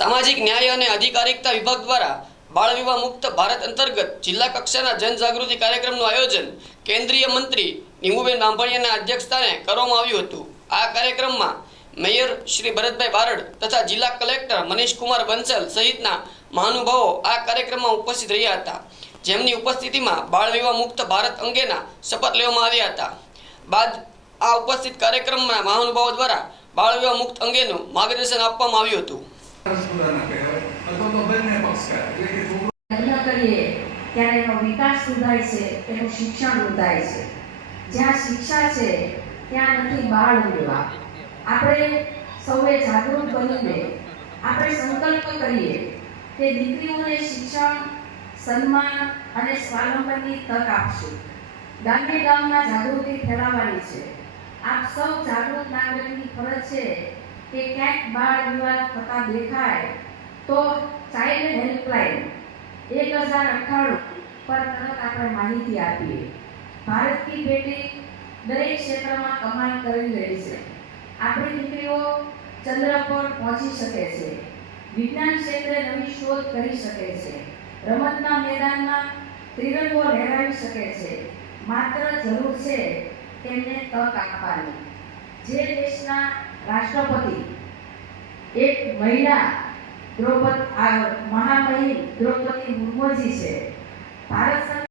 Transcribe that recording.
સામાજિક ન્યાય અને અધિકારિતા વિભાગ દ્વારા બાળ વિવાહ મુક્ત ભારત અંતર્ગત જિલ્લા કક્ષાના જનજાગૃતિ કાર્યક્રમનું આયોજન કેન્દ્રીય મંત્રી નીમુબેન બાંભણિયાના અધ્યક્ષસ્થાને કરવામાં આવ્યું હતું। આ કાર્યક્રમમાં મેયર શ્રી ભરતભાઈ બારડ તથા જિલ્લા કલેક્ટર મનીષકુમાર બંસલ સહિતના મહાનુભાવો આ કાર્યક્રમમાં ઉપસ્થિત રહ્યા હતા, જેમની ઉપસ્થિતિમાં બાળ વિવાહ મુક્ત ભારત અંગેના શપથ લેવામાં આવ્યા હતા। બાદ આ ઉપસ્થિત કાર્યક્રમમાં મહાનુભાવો દ્વારા બાળ વિવાહ મુક્ત અંગેનું માર્ગદર્શન આપવામાં આવ્યું હતું। ત્યારે એનો વિકાસ સુધાય છે, એનું શિક્ષણ વધાય છે। જ્યાં શિક્ષા છે ત્યાં નથી બાળ વિવાહ। આપણે સૌએ જાગૃત બનીને આપણે સંકલ્પ કરીએ કે દીકરીઓને શિક્ષણ, સન્માન અને સ્વાવલંબનની તક આપશું। ગામે ગામમાં જાગૃતિ ફેલાવવાની છે। આપ સૌ જાગૃત નાગરિકની ફરજ છે કે ક્યાંક બાળ વિવાહ થતા દેખાય તો ચાઇલ્ડ હેલ્પલાઇન 1098 पर તરત આપણે માહિતી આપીએ। ભારત की बेटी દરેક ક્ષેત્રમાં કમાણી કરી રહી છે। આપણી દીકરીઓ ચંદ્ર પર પહોંચી શકે છે, વિજ્ઞાન ક્ષેત્રે નવી શોધ કરી શકે છે, રમતના મેદાનમાં ત્રિરંગો લહેરાવી શકે છે। માત્ર જરૂર છે તેમને તક આપવાની। જે દેશના રાષ્ટ્રપતિ એક મહિલા મહામહિમ દ્રૌપદી મુર્મુજી છે। ભારત